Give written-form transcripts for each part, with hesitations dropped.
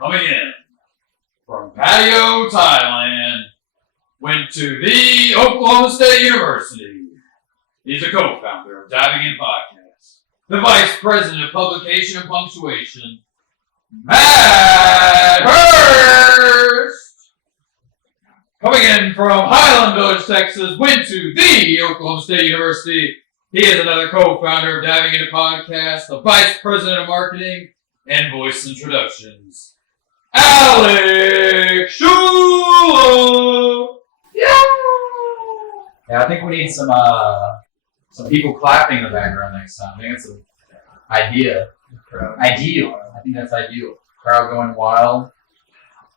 coming in from Patio, Thailand, went to the Oklahoma State University. He's a co-founder of Diving In Podcast, the vice president of publication and punctuation, Matt Hurst. Coming in from Highland Village, Texas, went to the Oklahoma State University. He is another co-founder of Diving Into Podcast, the vice president of marketing and voice introductions, Alex Shula. Yeah, I think we need some people clapping in the background next time. I think that's an idea. Ideal. I think that's ideal. Crowd going wild.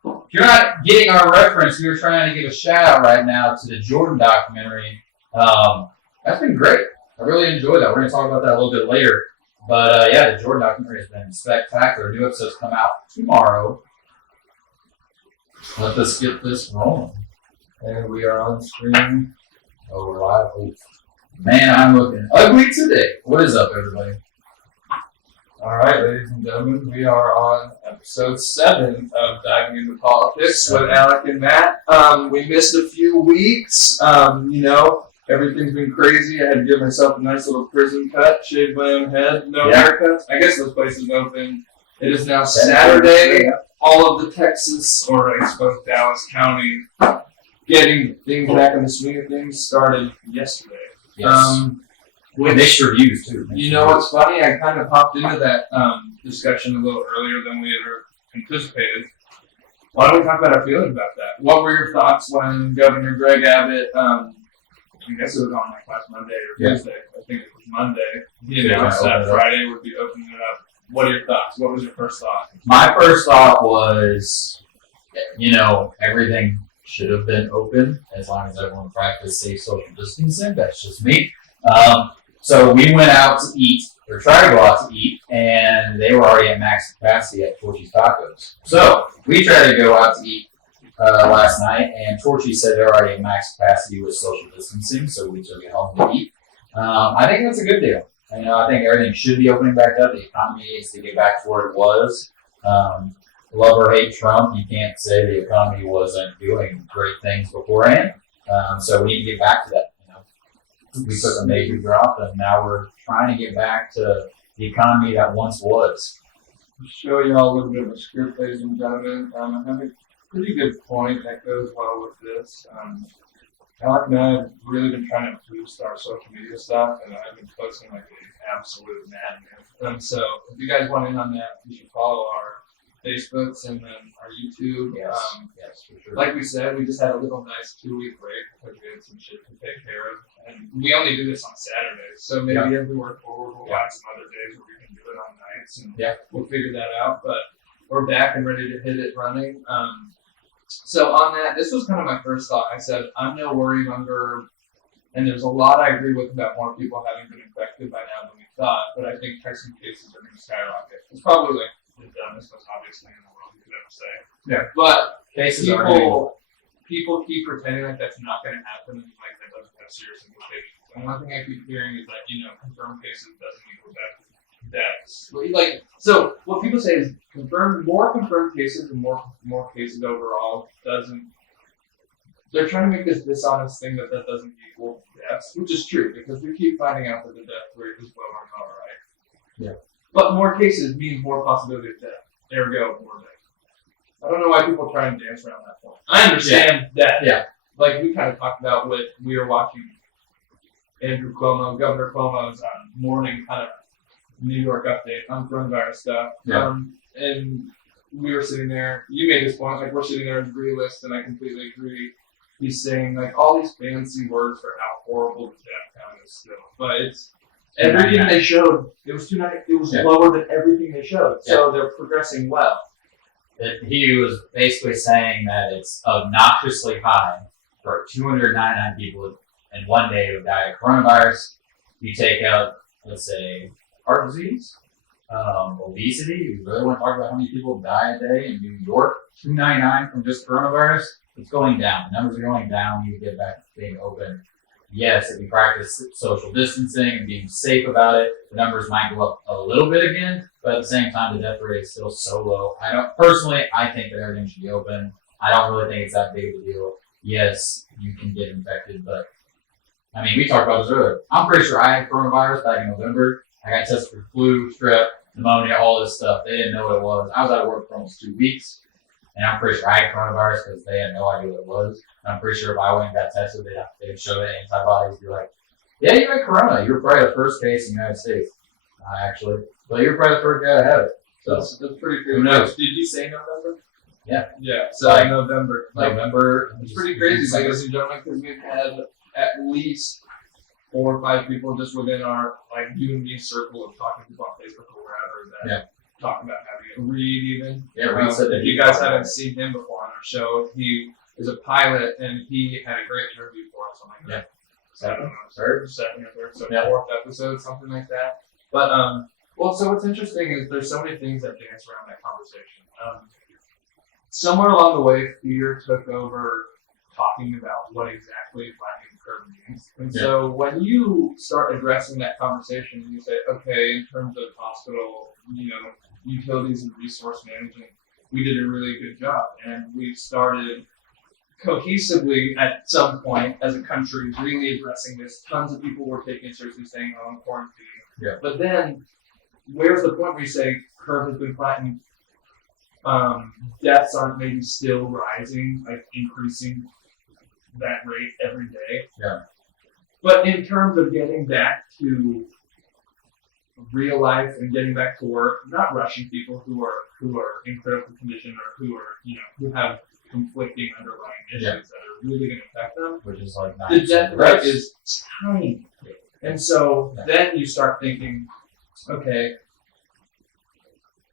If you're not getting our reference, we were trying to give a shout out right now to the Jordan documentary. That's been great. I really enjoyed that. We're going to talk about that a little bit later. But yeah, the Jordan documentary has been spectacular. New episodes come out tomorrow. Let us get this rolling. And we are on screen. Oh, we're live. Oh, man, I'm looking ugly today. What is up, everybody? All right, ladies and gentlemen, we are on episode 7 of Diving Into Politics with Alec and Matt. We missed a few weeks. Everything's been crazy. I had to give myself a nice little prison cut, shave my own head, no haircuts. I guess those places open. It is now Saturday. All of the Texas, or I suppose Dallas County, getting things back in the swing of things started yesterday. Yes. With mixed reviews, too. You know what's funny? I kind of popped into that discussion a little earlier than we had anticipated. Why don't we talk about our feelings about that? What were your thoughts when Governor Greg Abbott, I guess it was on like last Monday or Tuesday, I think it was Monday, he announced that Friday would be opening it up. What are your thoughts? What was your first thought? My first thought was, everything should have been open as long as everyone practiced safe social distancing. That's just me. So we went out to eat, or tried to go out to eat, and they were already at max capacity at Torchy's Tacos. So we tried to go out to eat last night, and Torchy said they're already at max capacity with social distancing, so we took it home to eat. I think that's a good deal. I think everything should be opening back up. The economy needs to get back to where it was. Love or hate Trump, you can't say the economy wasn't doing great things beforehand. So we need to get back to that. We took a major drop, and now we're trying to get back to the economy that once was. I'll show you all a little bit of a script, ladies and gentlemen. I have a pretty good point that goes well with this. Alec and I have really been trying to boost our social media stuff, and I've been posting like an absolute madness. So if you guys want in on that, you should follow our Facebooks and then our YouTube. Yes, for sure. Like we said, we just had a little nice 2-week break because we had some shit to take care of. And we only do this on Saturdays, so maybe as we work forward, we'll find some other days where we can do it on nights, and we'll figure that out. But we're back and ready to hit it running. So on that, this was kind of my first thought. I said, I'm no worry monger, and there's a lot I agree with about more people having been infected by now than we thought, but I think testing cases are going to skyrocket. It's probably like the dumbest, most obvious thing in the world you could ever say. Yeah. But cases people keep pretending like that's not going to happen, and like that doesn't have serious implications. And one thing I keep hearing is that, confirmed cases doesn't equal deaths. So what people say is more confirmed cases and more cases overall doesn't. They're trying to make this dishonest thing that doesn't equal deaths, which is true because we keep finding out that the death rate is lower and lower, right? Yeah. But more cases means more possibility of death. Ergo, more death. I don't know why people try and dance around that point. I understand that. Yeah. Like we kind of talked about with we were watching Andrew Cuomo, Governor Cuomo's morning kind of New York update on coronavirus stuff. Yeah. And we were sitting there. You made this point, like we're sitting there as realists, and I completely agree. He's saying like all these fancy words for how horrible the death count is still, but it's everything they showed. It was lower than everything they showed, so they're progressing well. He was basically saying that it's obnoxiously high for 299 people in one day who die of coronavirus. You take out, let's say, heart disease, obesity. You really want to talk about how many people die a day in New York? 299 from just coronavirus. It's going down. The numbers are going down. You get back to being open. yes, if we practice social distancing and being safe about it, the numbers might go up a little bit again, but at the same time, the death rate is still so low. I think that everything should be open. I don't really think it's that big of a deal. Yes, you can get infected, but I mean, we talked about this earlier. I'm pretty sure I had coronavirus back in November. I got tested for flu, strep, pneumonia, all this stuff. They didn't know what it was. I was out of work for almost 2 weeks, and I'm pretty sure I had coronavirus because they had no idea what it was. And I'm pretty sure if I went and got tested, they'd show the antibodies, be like, yeah, you had corona. You were probably the first case in the United States, actually. But you were probably the first guy to have it. So That's pretty crazy. who knows? Did you say November? Yeah. Yeah, so Like, November. November. It's pretty crazy, ladies and gentlemen, because we've had at least 4 or 5 people just within our you and me circle of talking to people on Facebook or wherever that talk about having it. Reed even. Yeah, Reed said that if you guys haven't seen him before on our show, he is a pilot and he had a great interview for us on second or third, so 4th episode, something like that. But so what's interesting is there's so many things that dance around that conversation. Somewhere along the way, fear took over talking about what exactly flattening the curve means. And so when you start addressing that conversation and you say, okay, in terms of hospital, utilities and resource management, we did a really good job. And we started cohesively at some point as a country really addressing this. Tons of people were taking it seriously, staying home, quarantine. Yeah. But then where's the point where you say curve has been flattened? Deaths aren't maybe still rising, increasing that rate every day. Yeah. But in terms of getting back to real life and getting back to work, not rushing people who are in critical condition or who have conflicting underlying issues that are really going to affect them. Which is like the death rate is tiny. And so then you start thinking, okay,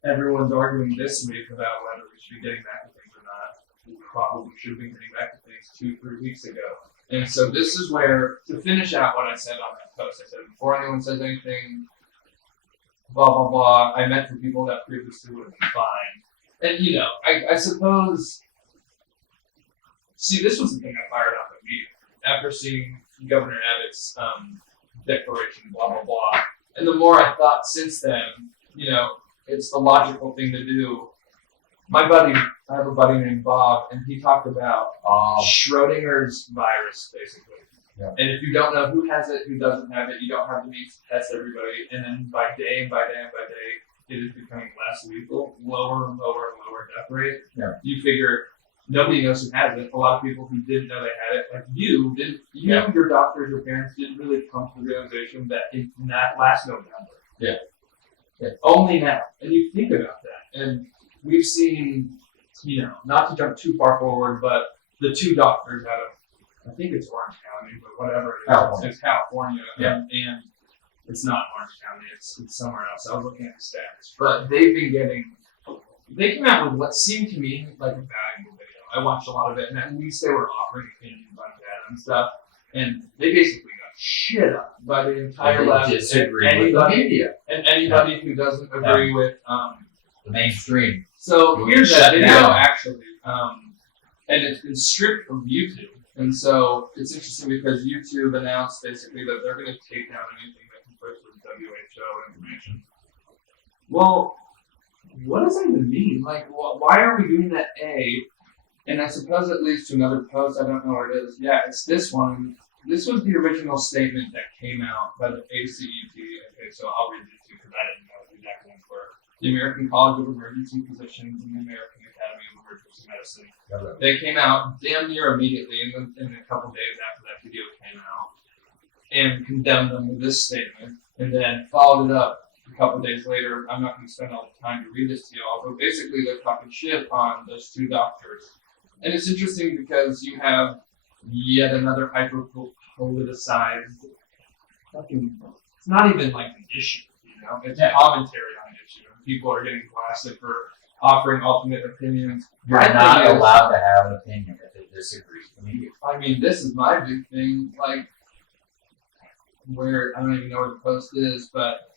everyone's arguing this week about whether we should be getting back to things or not. We probably should have been getting back to things 2-3 weeks ago. And so this is where, to finish out what I said on that post, I said, before anyone says anything, blah, blah, blah, I meant for people that previously would have been fine. And, I suppose, this was the thing I fired up immediately. After seeing Governor Abbott's declaration, blah, blah, blah. And the more I thought since then, it's the logical thing to do. I have a buddy named Bob, and he talked about Schrodinger's virus, basically. Yeah. And if you don't know who has it, who doesn't have it, you don't have the means to test everybody. And then by day, it is becoming less lethal, lower and lower and lower death rate. Yeah. You figure nobody knows who has it. A lot of people who didn't know they had it, like you didn't. Your doctors, your parents didn't really come to the realization that in that last November. Yeah. Only now. And you think about that. And we've seen, not to jump too far forward, but the 2 doctors out of, I think it's Orange County, but whatever it is, California. It's California. Yeah. And it's not Orange County, it's somewhere else. I was looking at the stats. But they came out with what seemed to me like a valuable video. I watched a lot of it, and at least they were offering opinions on data and stuff. And they basically got shit up by the entire left. Disagree with the media. And anybody who doesn't agree with the mainstream. So here's that video actually, and it's been stripped from YouTube. And so it's interesting because YouTube announced basically that they're going to take down anything that conflicts with WHO information. Well, what does that even mean? Why are we doing that? And I suppose it leads to another post. I don't know where it is. Yeah, it's this one. This was the original statement that came out by the ACEO. Okay, so I'll read it to you because I didn't know what the exact ones were. The American College of Emergency Physicians and the American Academy of Emergency Medicine. They came out damn near immediately in a couple days after that video came out and condemned them with this statement, and then followed it up a couple days later. I'm not going to spend all the time to read this to y'all, but basically they're talking shit on those 2 doctors. And it's interesting because you have yet another hyper-politicized it's not even an issue, It's a commentary on an issue. People are getting blasted for offering alternate opinions. You're not allowed to have an opinion if it disagrees with the media. I mean, this is my big thing, where, I don't even know where the post is, but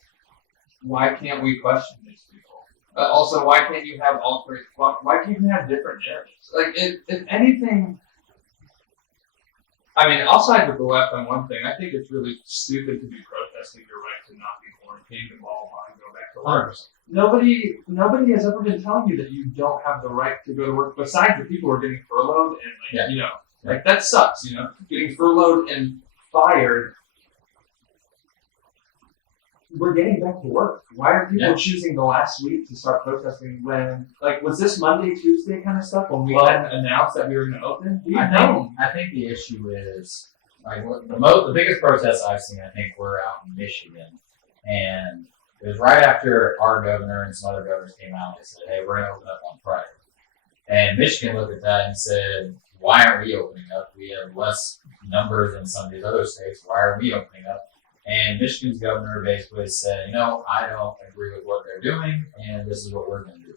why can't we question these people? Also, why can't you have why can't you have different narratives? If anything, I mean, I'll side with the left on one thing. I think it's really stupid to be protesting your right to not be quarantined and blah, blah, and go back to work. Nobody has ever been telling you that you don't have the right to go to work, besides the people who are getting furloughed and, that sucks, getting furloughed and fired. We're getting back to work. Why are people choosing the last week to start protesting when, was this Monday, Tuesday kind of stuff when we hadn't announced that we were going to open? I think the issue is, the biggest protests I've seen, I think, were out in Michigan. And it was right after our governor and some other governors came out and said, hey, we're going to open up on Friday. And Michigan looked at that and said, why aren't we opening up? We have less numbers than some of these other states. Why are we opening up? And Michigan's governor basically said, I don't agree with what they're doing, and this is what we're going to do.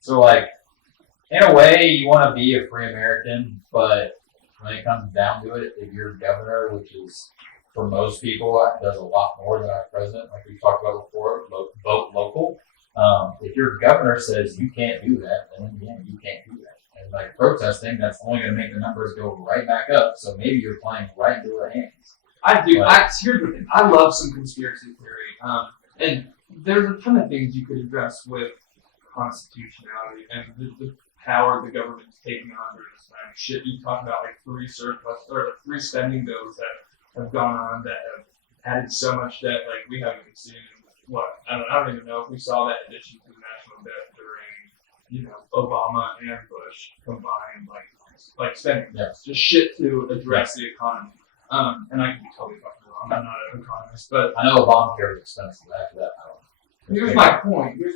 So, in a way, you want to be a free American, but when it comes down to it, if you're governor, which is, for most people, does a lot more than our president, like we talked about before, vote local. If your governor says you can't do that, then again, you can't do that. And protesting, that's only going to make the numbers go right back up, so maybe you're playing right into their hands. I do. Here's the thing. I love some conspiracy theory. And there's a ton of things you could address with constitutionality and the power the government's taking on during this time. Shit, you talk about three spending bills that have gone on that have added so much debt we haven't even seen. I don't even know if we saw that addition to the national debt during Obama and Bush combined spending. Yes. Just shit to address the economy. And I can be totally fucking wrong. I'm not an economist, but I know Obamacare is expensive. After that, I don't know. Here's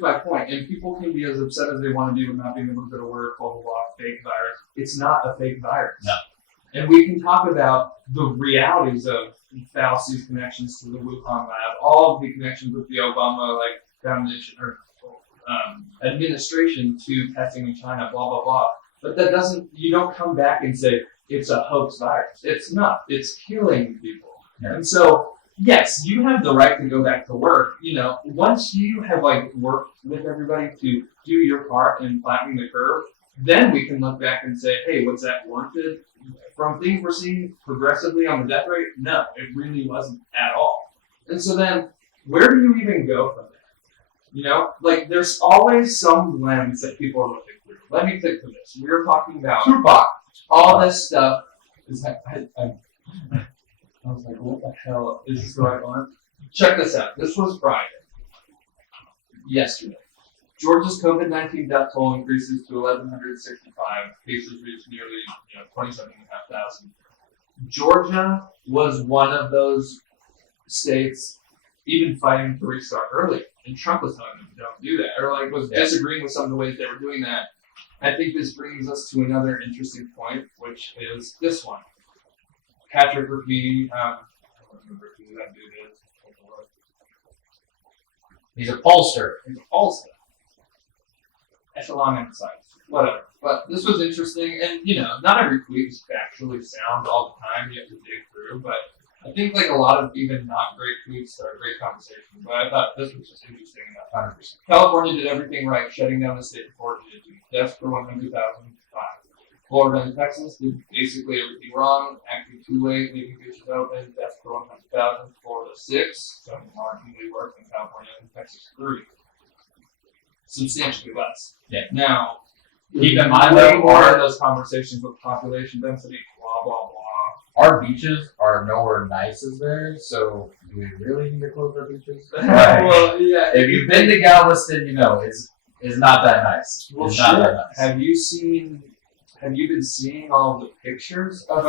my point. And people can be as upset as they want to be with not being able to go to work, blah, blah, blah, fake virus. It's not a fake virus. No. And we can talk about the realities of fallacies, connections to the Wuhan lab, all of the connections with the Obama foundation or administration to testing in China, blah, blah, blah. But that doesn't, you don't come back and say, it's a hoax virus. It's not. It's killing people. Yeah. And so, yes, you have the right to go back to work. Once you have worked with everybody to do your part in flattening the curve, then we can look back and say, hey, was that warranted? From things we're seeing progressively on the death rate, no, it really wasn't at all. And so then, where do you even go from there? There's always some lens that people are looking through. Let me think for this. We were talking about Tupac. All this stuff is. I was like, what the hell? Is this the right one? Check this out. This was Friday. Yesterday. Georgia's COVID-19 death toll increases to 1,165. Cases reach nearly 27,500. Georgia was one of those states even fighting to restart early. And Trump was telling them, don't do that. Or was disagreeing with some of the ways they were doing that. I think this brings us to another interesting point, which is this one. Patrick Rapidi, I don't remember who that dude is. He's a pollster. Echelon insights. Whatever. But this was interesting, and not every tweet is factually sound all the time. You have to dig through, but I think a lot of even not great tweets are great conversations. But I thought this was just interesting enough. 100%. California did everything right, shutting down the state before it did. Deaths per 100,000. Florida and Texas did basically everything wrong, acting too late, leaving beaches open. Deaths per 100,000. Florida 6, so marginally worse than California, and Texas 3. Substantially less. Yeah. Now, keep in mind way though, more of those conversations with population density, blah blah blah. Our beaches are nowhere nice as theirs, so do we really need to close our beaches? Well, yeah. If you've been to Galveston, it's not that nice. Well, it's not that nice. Have you been seeing all the pictures of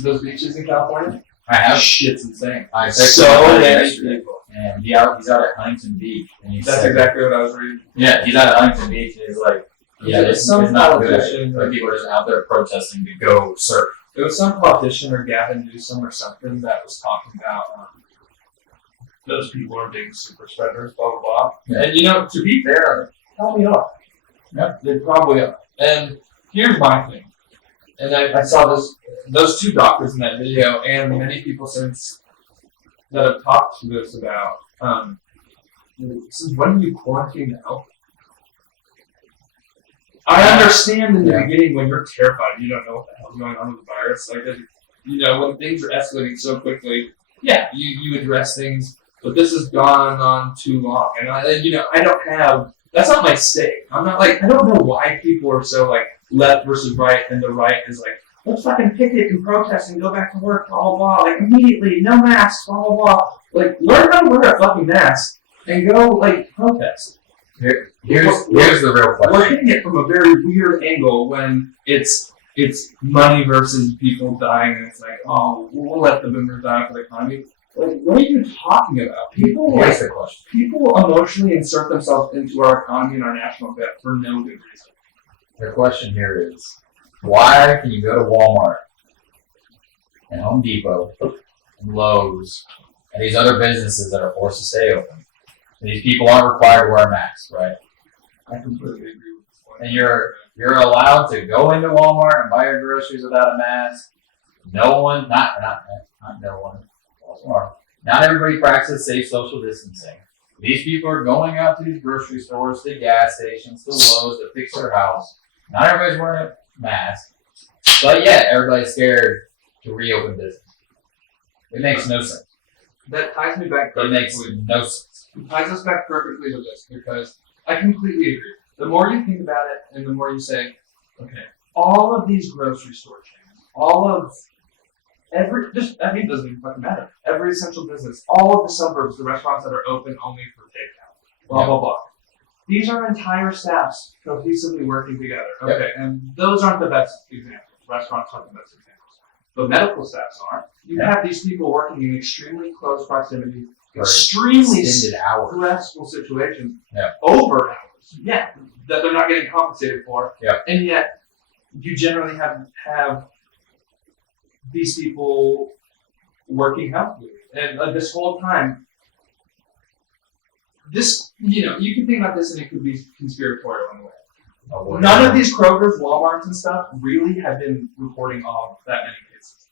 those beaches in California? I have. Shit's insane. I so many people. And he's out at Huntington Beach. And that's exactly what I was reading. Yeah, he's out at Huntington Beach, and he's like, it's not good. But people are just out there protesting to go surf. There was some politician or Gavin Newsom or something that was talking about those people are being super spreaders, blah, blah, blah. Yeah. And, to be fair, they probably are. Yep, they probably are. And here's my thing. And I saw those two doctors in that video, and many people since that have talked to us about, since when do you quarantine now? I understand in the beginning when you're terrified, you don't know what the hell's going on with the virus. when things are escalating so quickly, yeah, you address things, but this has gone on too long, and I don't have. That's not my stake. I'm not like I don't know why people are so like left versus right, and the right is like let's fucking picket and protest and go back to work, blah blah blah, like immediately, no masks, blah blah blah. Like learn how to wear a fucking mask and go like protest. Here's the real question. We're hitting it from a very weird angle when it's money versus people dying, and it's like, oh, we'll let the boomers die for the economy. Like, what are you talking about? People emotionally insert themselves into our economy and our national debt for no good reason. The question here is, why can you go to Walmart and Home Depot and Lowe's and these other businesses that are forced to stay open? And these people aren't required to wear masks, right? I completely agree with this point. And you're allowed to go into Walmart and buy your groceries without a mask. No one, not no one. Not everybody practices safe social distancing. These people are going out to these grocery stores, to gas stations, to Lowe's to fix their house. Not everybody's wearing a mask, but yet everybody's scared to reopen business. It makes no sense. That ties me back. It makes no sense. It ties us back perfectly to this because I completely agree. The more you think about it, and the more you say, okay, all of these grocery store chains, all of it doesn't even fucking matter. Every essential business, all of the suburbs, the restaurants that are open only for takeout, blah, blah, blah. These are entire staffs cohesively working together. Okay, and those aren't the best examples. Restaurants aren't the best examples. But medical staffs aren't. You have these people working in extremely close proximity, extremely stressful situations, over hours. Yeah, that they're not getting compensated for. Yeah. And yet, you generally have these people working healthily. And this whole time, you can think about this and it could be conspiratorial in a way. None of these Krogers, Walmarts, and stuff really have been reporting on that many cases.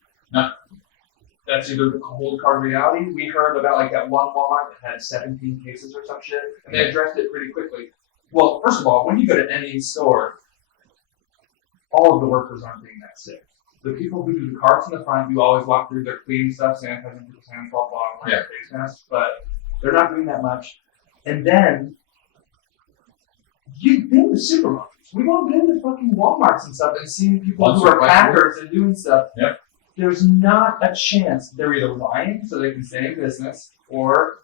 That's either the cold hard reality. We heard about like that one Walmart that had 17 cases or some shit, and they addressed it pretty quickly. Well, first of all, when you go to any store, all of the workers aren't being that sick. The people who do the carts in the front, you always walk through, they're cleaning stuff, sanitizing people's hands, blah, blah, wearing face masks, but they're not doing that much. And then, you've been to supermarkets. We've all been to fucking Walmarts and stuff and seen people who are packers and doing stuff. Yep. There's not a chance they're either lying so they can stay in business, or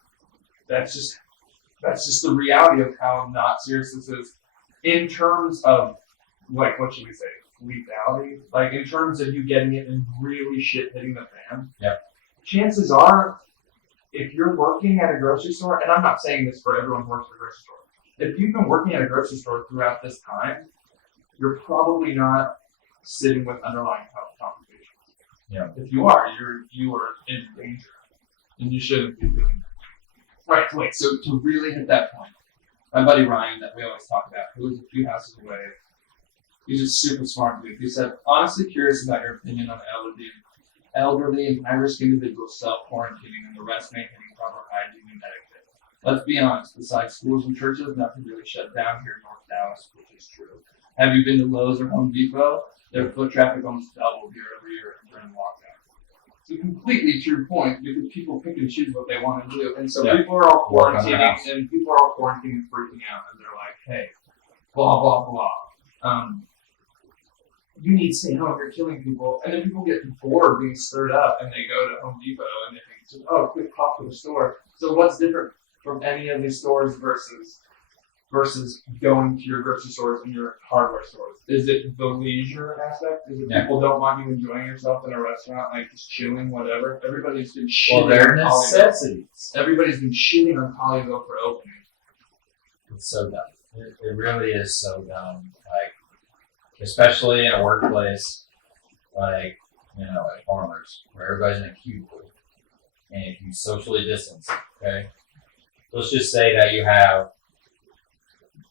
that's just the reality of how not serious this is in terms of, like, what should we say? Lethality, like in terms of you getting it and really shit hitting the fan. Yeah. Chances are, if you're working at a grocery store, and I'm not saying this for everyone who works at a grocery store, if you've been working at a grocery store throughout this time, you're probably not sitting with underlying health complications. Yeah. If you are, you are in danger, and you shouldn't be doing that. Right. Wait. So to really hit that point, my buddy Ryan, that we always talk about, who was a few houses away. He's just super smart dude. He said, honestly curious about your opinion on elderly and high-risk individuals self-quarantining and the rest maintaining proper hygiene and etiquette. Let's be honest, besides schools and churches, nothing really shut down here in North Dallas, which is true. Have you been to Lowe's or Home Depot? Their foot traffic almost doubled year over year during lockdown. It's a completely true point because people pick and choose what they want to do. And so people are all quarantining and people are all quarantining and freaking out and they're like, hey, blah, blah, blah. You need to stay home, you're killing people. And then people get bored being stirred up and they go to Home Depot and they think, oh, quick pop to the store. So what's different from any of these stores versus going to your grocery stores and your hardware stores? Is it the leisure aspect? Is it people don't want you enjoying yourself in a restaurant, like just chilling, whatever? Everybody's been shitting they're on necessities. Everybody's been shitting on Polyville for opening. It's so dumb. It really is so dumb. Like, especially in a workplace like, at Farmers, where everybody's in a cubicle, and if you socially distance, okay? Let's just say that you have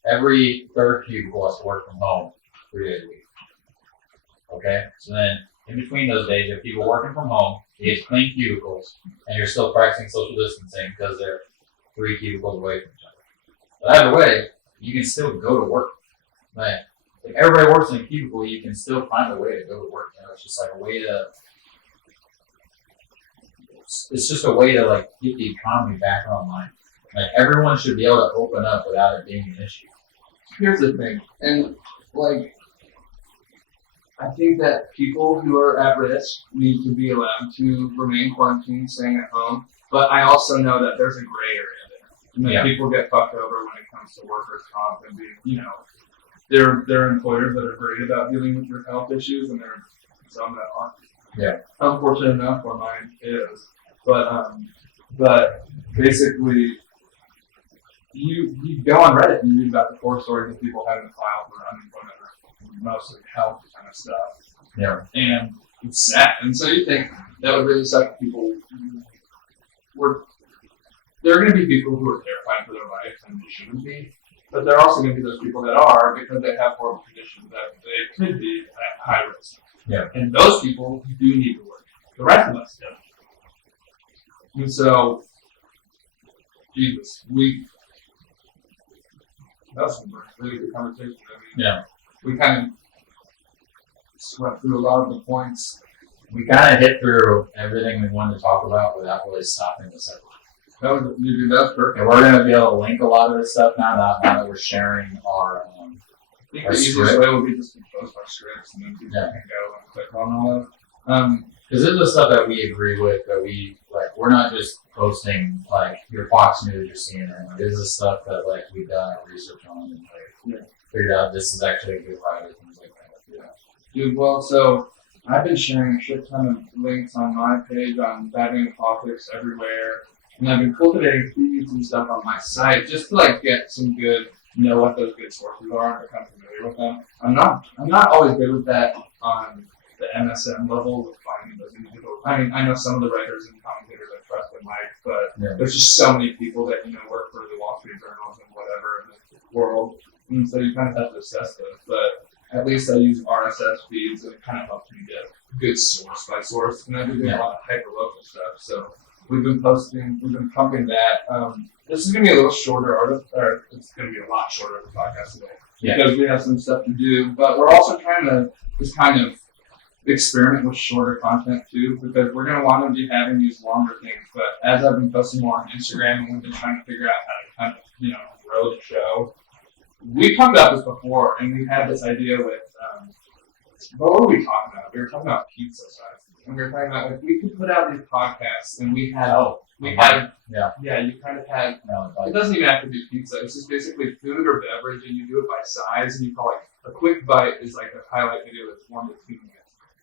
every third cubicle has to work from home 3 days a week. Okay? So then, in between those days, you have people working from home, you get clean cubicles, and you're still practicing social distancing because they're 3 cubicles away from each other. But either way, you can still go to work. Like, if everybody works in a cubicle, you can still find a way to go to work. It's just like a way to it's just a way to like get the economy back online. Like everyone should be able to open up without it being an issue. Here's the thing, and like, I think that people who are at risk need to be allowed to remain quarantined, staying at home. But I also know that there's a gray area there, and that people get fucked over when it comes to workers' comp and being, you know, there are employers that are great about dealing with your health issues, and there are some that aren't. Yeah. Unfortunate enough, where mine is, but basically, you go on Reddit and you read about the horror stories of people having to file for unemployment, or mostly health kind of stuff. Yeah. And it's sad. And so you think that would really suck if people there are going to be people who are terrified for their life and they shouldn't be. But there are also going to be those people that are because they have horrible conditions that they could be at high risk. Yeah. And those people do need to work. The rest of us don't. And so, Jesus, that was some really good conversation. I mean, we kind of swept through a lot of the points. We kind of hit through everything we wanted to talk about without really stopping the subject. That's perfect. And we're going to be able to link a lot of this stuff now that we're sharing our I think the easiest way would be just to post our scripts and then people can go and click on all that. Because this is the stuff that we agree with, that we, like, we're not just posting, like, your Fox News or CNN. This is stuff that, like, we've done our research on and, like, figured out this is actually a good route and things like that. Yeah. Dude, well, so I've been sharing a shit ton of links on my page on Batman Politics everywhere. And I've been cultivating feeds and stuff on my site just to, like, get some good, know what those good sources are and become familiar with them. I'm not always good with that on the MSM level with finding those individuals. I mean, I know some of the writers and commentators I trust and like, but there's just so many people that, you know, work for the Wall Street Journals and whatever in the world. And so you kind of have to assess those. But at least I use RSS feeds and it kind of helps me get good source by source. And I've been doing a lot of hyper-local stuff. So we've been pumping that. This is going to be a little shorter article, or it's going to be a lot shorter of a podcast today. Because we have some stuff to do. But we're also trying to just kind of experiment with shorter content too, because we're going to want to be having these longer things. But as I've been posting more on Instagram and we've been trying to figure out how to kind of, you know, grow the show, we talked about this before, and we had this idea with, what were we talking about? We were talking about pizza size. And we were talking about, like, we could put out these podcasts, and you kind of had, it doesn't even have to be pizza. It's just basically food or beverage, and you do it by size, and you call, like, a quick bite is like a highlight video that's 1 to 2 minutes.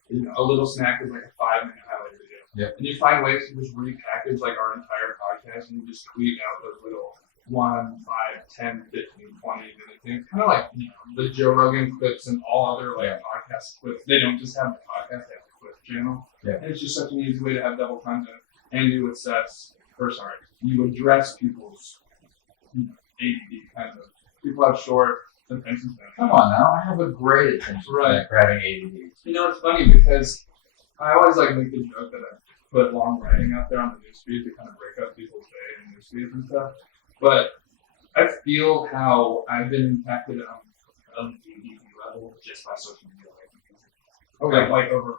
You know, a little snack is like a 5-minute highlight video. Yep. And you find ways to just repackage like our entire podcast and you just tweet out those little 1, 5, 10, 15, 20 minute things. Kind of like, you know, the Joe Rogan clips and all other like podcast clips. They don't just have the podcast, they have the clip channel. Yeah. And it's just such an easy way to have double content. And you address people's ADD kind of. People have short attention span. Come on now, I have a great attention span for having ADD. You know, it's funny because I always like make the joke that I put long writing out there on the newsfeed to kind of break up people's day and newsfeeds and stuff. But I feel how I've been impacted on an ADD level just by social media. Like over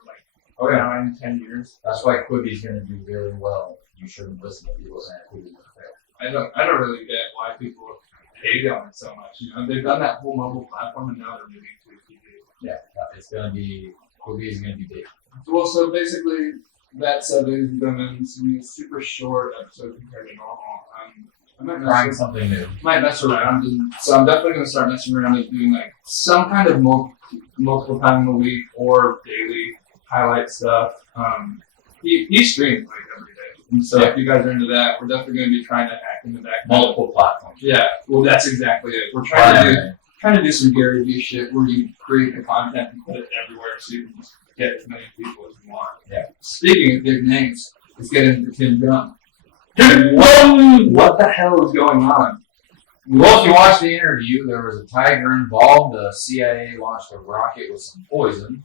9, 10 years. That's why Quibi's going to do really well. You shouldn't listen to people saying Quibi's going to fail. I don't really get why people hate on it so much. You know, they've done that whole mobile platform and now they're moving to TV. Yeah, it's going to be, Quibi is going to be big. Well, so basically, that said, ladies and gentlemen, it's going to be a super short episode compared to normal. I might trying something new. Might mess around, and so I'm definitely going to start messing around and doing like some kind of multiple times a week or daily highlight stuff. He streams like every day, and so if you guys are into that, we're definitely going to be trying to hack in the back. Multiple platforms. Yeah, well, that's exactly it. We're trying to do some Gary Vee shit where you create the content and put it everywhere so you can just get as many people as you want. Yeah. Speaking of big names, let's get into Tim Gunn. What the hell is going on? Well, if you watched the interview, there was a tiger involved. The CIA launched a rocket with some poison.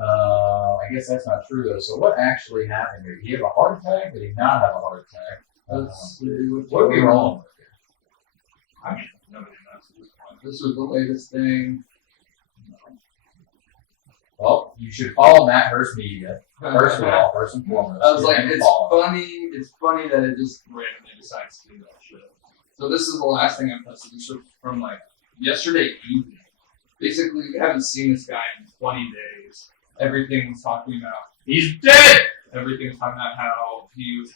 I guess that's not true, though. So what actually happened here? Did he have a heart attack? Did he not have a heart attack? What are we wrong with here? I mean, nobody knows at this point. This was the latest thing. Well, you should follow Matt Hurst Media. First and foremost. I was like, you're it's following. funny. It's funny that it just randomly decides to do that shit. So this is the last thing I posted. This was from like yesterday evening. Basically, we haven't seen this guy in 20 days. Everything's talking about He's dead! everything's talking about how he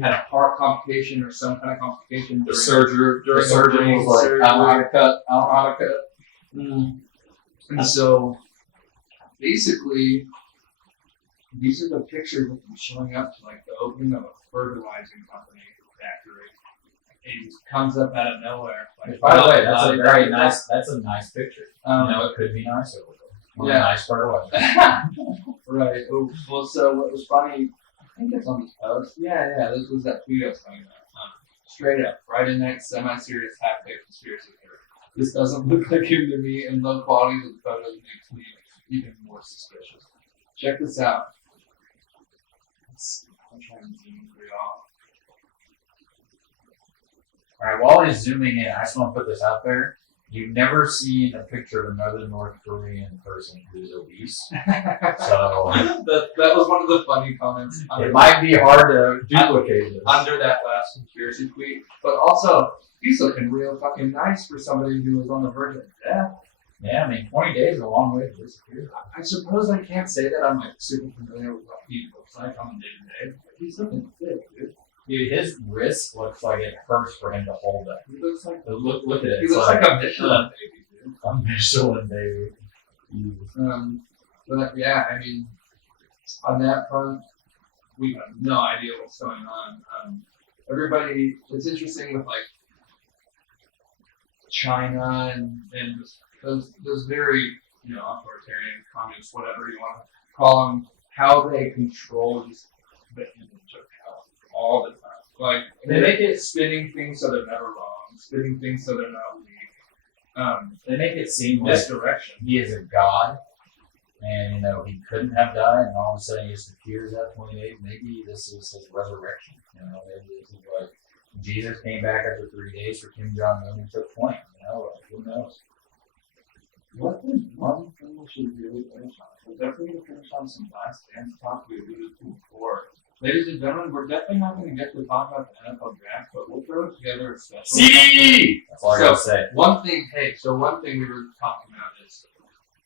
had a heart complication or some kind of complication The during surgeon was brain like, surgery. I don't know how to cut. I don't know how to cut. And so, basically, these are the pictures of him showing up to like the opening of a fertilizing company factory. It just comes up out of nowhere. Like, By the way, that's a very nice. That's a nice picture. It could be nicer. Yeah. Nice fertilizer. Right. Oh, well, so what was funny? I think it's on this post. Yeah. This was that tweet I was talking about. Straight up, Friday night, semi-serious, half-baked conspiracy theory. This doesn't look like him to me, and low quality of the photos makes me even more suspicious. Check this out. I'm trying to zoom for y'all. Alright, while he's zooming in, I just want to put this out there. You've never seen a picture of another North Korean person who's obese. So that was one of the funny comments. it might be hard to duplicate this. Under that last conspiracy tweet, but also he's looking real fucking nice for somebody who was on the verge of death. Yeah, I mean, 20 days is a long way to disappear. I suppose I can't say that I'm like super familiar with what he looks like on the day to day, but he's looking thick, dude. Dude, his wrist looks like it hurts for him to hold it. He looks like Look at it. he It's looks like a Michelin baby, dude. a Michelin baby. But yeah, I mean, on that front, we have no idea what's going on. Everybody, it's interesting with like China and those very, authoritarian communists, whatever you want to call them, how they control just the image of health all the time. Like they make it spinning things so they're never wrong, spinning things so they're not weak. They make it seem like Misdirection. he is a god, and he couldn't have died, and all of a sudden he disappears at 28. Maybe this is his resurrection. Maybe this is like Jesus came back after 3 days for Kim Jong Un and took 20. Who knows? What is one thing we should really finish on? We're definitely going to finish on some last dance talk we alluded to before. Ladies and gentlemen, we're definitely not going to get to talk about the NFL draft, but we'll throw together a special. CD! That's all I gotta say. One thing we were talking about is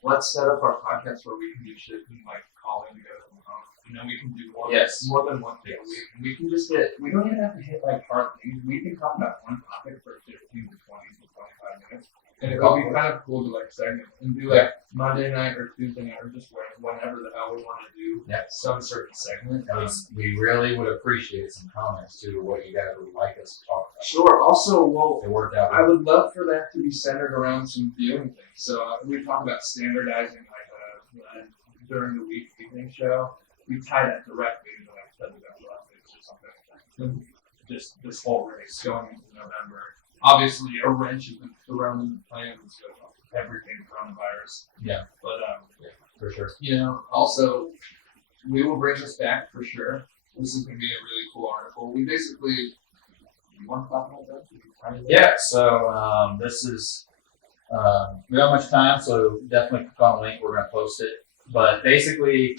let's set up our podcast where we can do shit and like call in together from home. We can do more than one thing a week. And we can just we don't even have to hit like hard things. We can talk about one topic for 15 to 20 to 25 minutes. And it would be kind of cool to like segment and do like Monday night or Tuesday night or just whenever the hell we want to do some certain segment. We really would appreciate some comments too, what you guys would like us to talk about. Sure. Also, It worked out. I would love for that to be centered around some viewing things. So we talk about standardizing like during the week evening show. We tie that directly into like presidential ethics or something. Just this whole race going into November. Obviously, a wrench has been thrown in the plans with everything coronavirus. Yeah. But for sure. Also, we will bring this back for sure. This is going to be a really cool article. We basically, you want to talk about that? Yeah. So this is we don't have much time, so definitely click on the link. We're going to post it. But basically,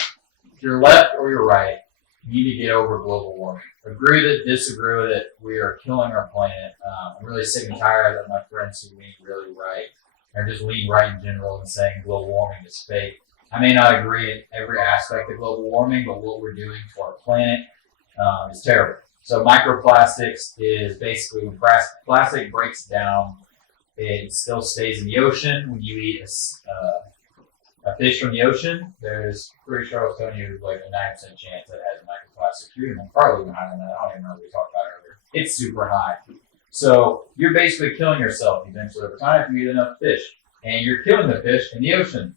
if you're left or you're right, you need to get over global warming. Agree with it, disagree with it. We are killing our planet. I'm really sick and tired of my friends who lean really right, or just lean right in general and saying global warming is fake. I may not agree in every aspect of global warming, but what we're doing to our planet is terrible. So microplastics is basically when plastic breaks down, it still stays in the ocean. When you eat a fish from the ocean, there's pretty sure I was telling you like a 9% chance that it has microplastics. I'm probably even higher than that. I don't even remember what we talked about earlier. It's super high. So you're basically killing yourself eventually over time if you eat enough fish. And you're killing the fish in the ocean.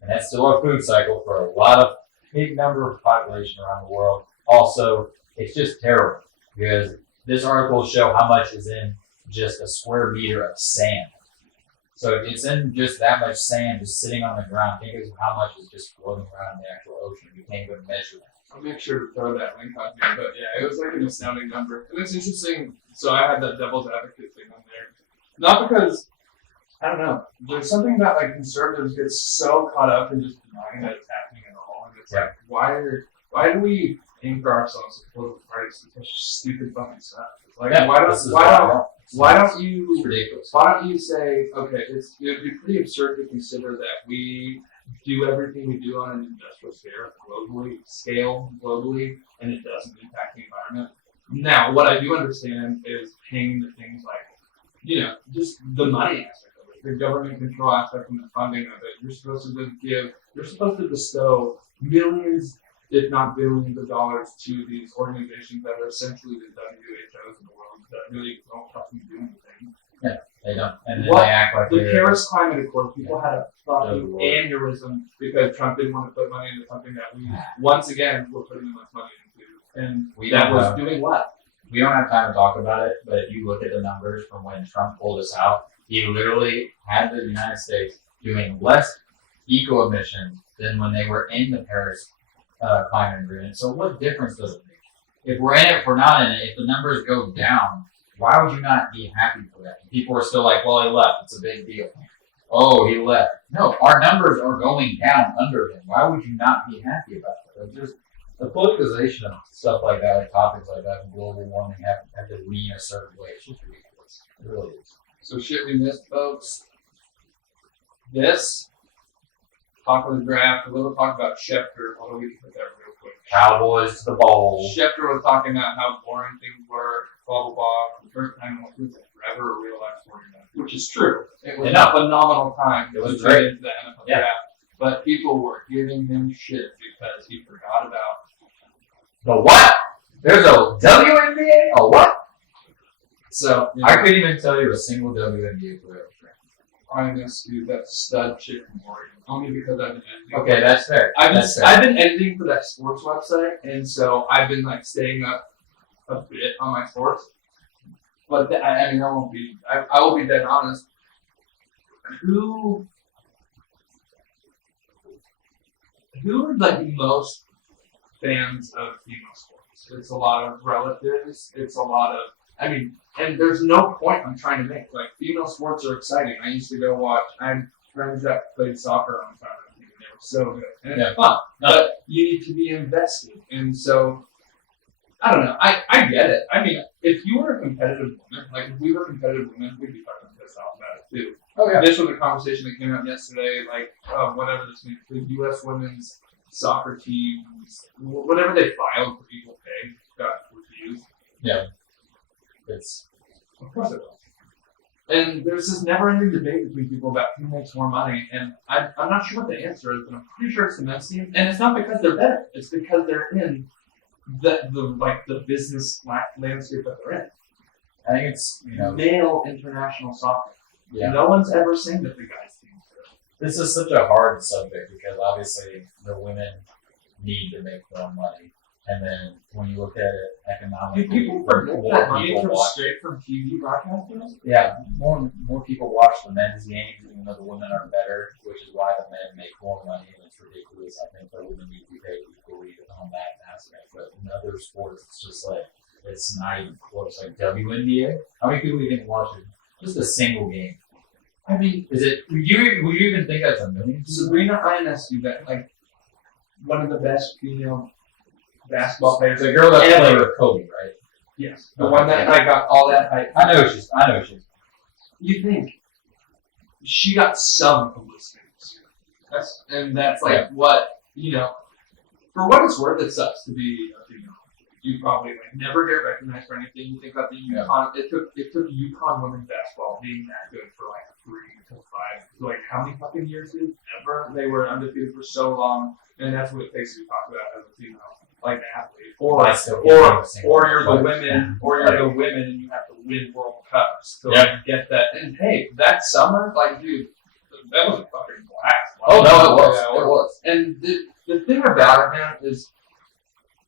And that's still our food cycle for a big number of population around the world. Also, it's just terrible because this article shows how much is in just a square meter of sand. So if it's in just that much sand just sitting on the ground, think of how much is just floating around in the actual ocean. You can't even measure that. I'll make sure to throw that link on here. But yeah, it was like an astounding number. And it's interesting. So I had that devil's advocate thing on there. Not because, I don't know, there's something about like conservatives get so caught up in just denying that it's happening at all and It's like, why do we anchor ourselves to political parties to such stupid fucking stuff? It's like, why don't you It's ridiculous. why don't you say, okay, it would be pretty absurd to consider that we do everything we do on an industrial scale globally, and it doesn't impact the environment. Now, what I do understand is paying the things like, just the money aspect of it, the government control aspect and the funding of it. You're supposed to bestow millions, if not billions of dollars to these organizations that are essentially the WHOs in the world that really don't fucking do anything. Yeah, they don't. And then they act like the Paris Climate Accord, people had a fucking aneurysm because Trump didn't want to put money into something that we, once again, were putting much money into. And that was doing what? We don't have time to talk about it, but if you look at the numbers from when Trump pulled us out, he literally had the United States doing less eco emissions than when they were in the Paris climate agreement. So what difference does it make? If we're in it, if we're not in it, if the numbers go down, why would you not be happy for that? People are still like, well, he left. It's a big deal. Oh, he left. No, our numbers are going down under him. Why would you not be happy about that? There's the politicization of stuff like that, like topics like that, and global warming have to lean a certain way. It's just ridiculous. It really is. So shit we missed, folks. This talk of the draft, a little talk about Schefter. Although we can put that real quick. Cowboys to the bowl. Schefter was talking about how boring things were, blah blah blah. For the first time in forever, a real life sporting event, which is true. It was a phenomenal time. It was to great. get into the NFL draft, but people were giving him shit because he forgot about the what? There's a WNBA? A what? So I couldn't even tell you a single WNBA player. I'm gonna do that stud chick from Oregon only because I've been editing. Okay, that's fair. I've been editing for that sports website, and so I've been like staying up a bit on my sports. But I will be dead honest. Who are like most fans of female sports? It's a lot of relatives. It's a lot of, and there's no point I'm trying to make. Like, female sports are exciting. I used to go watch. I had friends that played soccer on the time, and they were so good. And it's fun. But you need to be invested. And so, I don't know. I get it. I mean, if you were a competitive woman, like if we were competitive women, we'd be fucking pissed off about it too. Oh, yeah. This was a conversation that came out yesterday, like, whatever this means, the U.S. women's soccer teams, whatever they filed for equal pay, got refused. Yeah. Of course it was. And there's this never-ending debate between people about who makes more money, and I'm not sure what the answer is, but I'm pretty sure it's the men's team. And it's not because they're better; it's because they're in the business landscape that they're in. I think it's male international soccer. Yeah. No one's ever saying that the guys' teams do. This is such a hard subject because obviously the women need to make more money. And then when you look at it economically, People forget that money comes straight from TV broadcasters? Yeah, more people watch the men's games even though the women are better, which is why the men make more money, and it's ridiculous. I think the women need to be paid equally on that aspect. But in other sports, it's just like, it's not even close. Like WNBA, how many people even watch it? Just a single game. I mean, would you even think that's a million? Sabrina Ionescu, like one of the best female basketball players. The girl that played with Kobe, right? Yes. The one that got all that hype. I know she's. You think she got some publicity. That's like what, for what it's worth, it sucks to be a female. You probably never get recognized for anything. You think about the UConn. It took UConn women's basketball being that good for 3 to 5. How many fucking years did ever? They were undefeated for so long, and that's what it takes to be talked about as a female, athlete. Or you're the women, and you have to win World Cups to get that. And hey, that summer, dude, that was a fucking blast. Oh no, it was. And the thing about it, man, is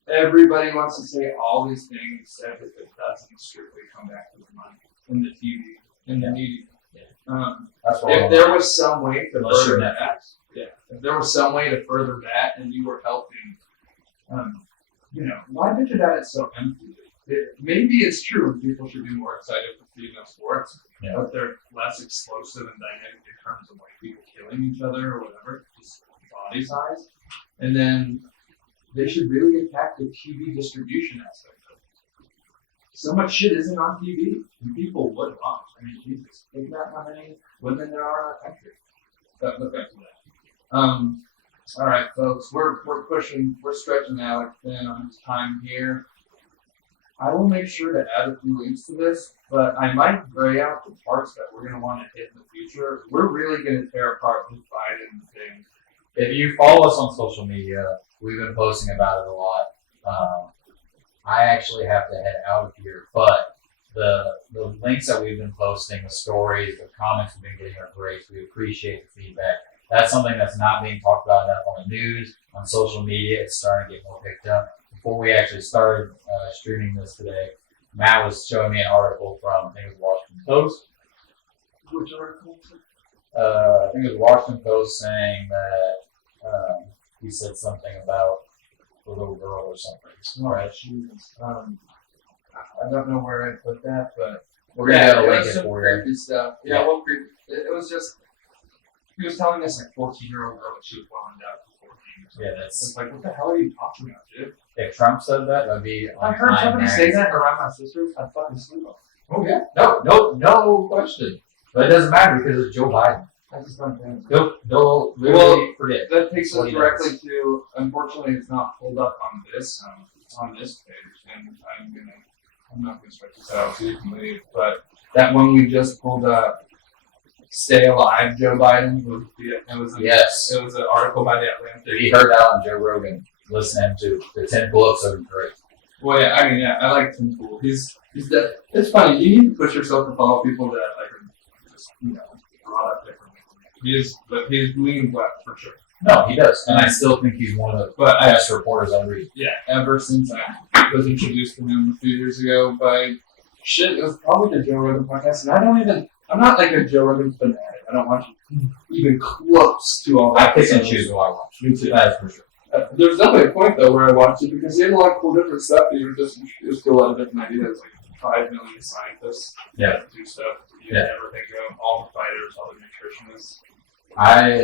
everybody wants to say all these things as if it doesn't strictly come back to the money and the TV and the media. If there was some way to further that, if there was some way to further that, and you were helping, why did you have it so empty? Maybe it's true. People should be more excited for female sports, but they're less explosive and dynamic in terms of people killing each other or whatever, just body size. And then they should really attack the TV distribution aspect of it. So much shit isn't on TV, and people would watch. I mean, Jesus, think about how many women there are in our country. But look up to that. All right, folks, we're stretching out thin on this time here. I will make sure to add a few links to this, but I might gray out the parts that we're going to want to hit in the future. We're really going to tear apart this Biden thing. If you follow us on social media, we've been posting about it a lot. I actually have to head out of here, but the links that we've been posting, the stories, the comments we've been getting are great. We appreciate the feedback. That's something that's not being talked about enough on the news, on social media. It's starting to get more picked up. Before we actually started streaming this today, Matt was showing me an article from, I think it was Washington Post. Which article? I think it was Washington Post saying that he said something about the little girl or something. Alright, Jesus. I don't know where I put that, but We're going to have a it link was it some for you. creepy stuff. Yeah, well, creepy. It was just, he was telling us like 14-year-old girl that she was blonde out for 14 or something. Yeah, It's that's. like, what the hell are you talking about, dude? If Trump said that, that'd be. I heard somebody say that around my sisters. I fucking sleep on. Oh yeah, no question. But it doesn't matter because it's Joe Biden. I just don't think. They'll literally forget. That takes us What he directly does. to. Unfortunately, it's not pulled up on this. It's on this page, and I'm not gonna stretch this out so you can leave. But that one we just pulled up, "Stay Alive, Joe Biden." It was Yes. It was an article by the Atlantic. If you heard that on Joe Rogan, listen to the 10 pull-ups are great. Well, yeah, I mean, yeah, I like Tim Pool. He's that. It's funny. You need to push yourself to follow people that like are just brought up differently. But he's leaning left for sure. No, he does, and I still think he's one of the best reporters I read. Yeah, ever since I was introduced to him a few years ago by it was probably the Joe Rogan podcast, and I'm not like a Joe Rogan fanatic. I don't watch even close to all I that. pick and choose who I watch. Me too. That's for sure. There's definitely a point though where I watched it because he had a lot of cool different stuff. He was just a lot of different ideas, like 5 million scientists that do stuff you never think of. All the fighters, all the nutritionists.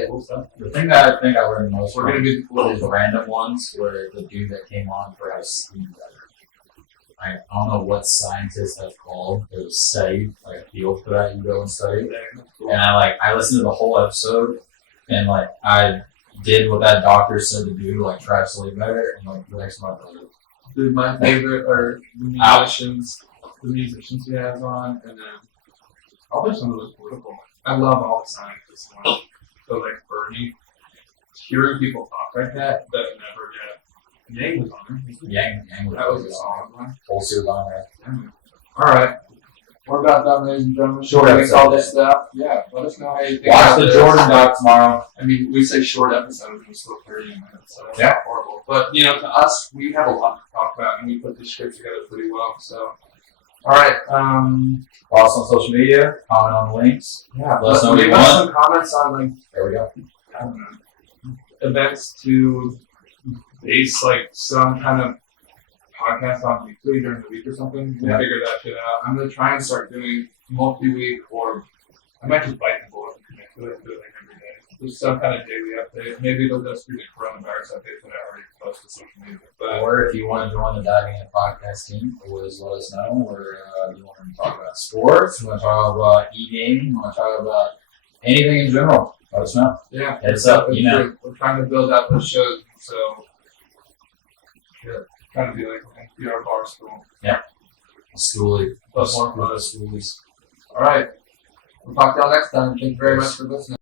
Cool stuff. The thing that I think I learned most We're from gonna be the is random ones where the dude that came on for his steam better. I don't know what scientist that's called. It was studied, like a field for that you go and study. And I listened to the whole episode and I did what that doctor said to do, like try to sleep better and the next month I did. Dude, my favorite are the musicians he has on, and then probably some of those political ones. I love all the scientists ones. So like Bernie, hearing people talk like that never get. Yang was on there. Yang That was a solid one. Tulsi was on there. All right. We're about done, ladies and gentlemen. Short Short episode. all this stuff. Yeah, let us know how you think. Watch about the this. Jordan doc tomorrow. I mean, we say short episodes, we're still 30 minutes, so it's Yeah. not horrible. But, to us, we have a lot to talk about, and we put this script together pretty well, so. All right, Follow us on social media, comment on the links. yeah. Let us know what you leave us want. some comments on, There we go. I don't know, events to base, some kind of podcast on weekly during the week or something. We'll figure that shit out. I'm going to try and start doing multi-week, or I might just bite the bullet and commit to it, do it every day. Just some kind of daily update. Maybe it'll just be the coronavirus updates that I already post to social media. But Or if you want to join the Diving In podcast team, always let us know. Or you want to talk about sports, you want to talk about e-gaming, you want to talk about anything in general, let us know. yeah, It's up, we're trying to build out those shows, so trying to be like an NPR bar school. Schoolie. But more Schoolies. All right. We'll talk to y'all next time. Thank you very much for listening.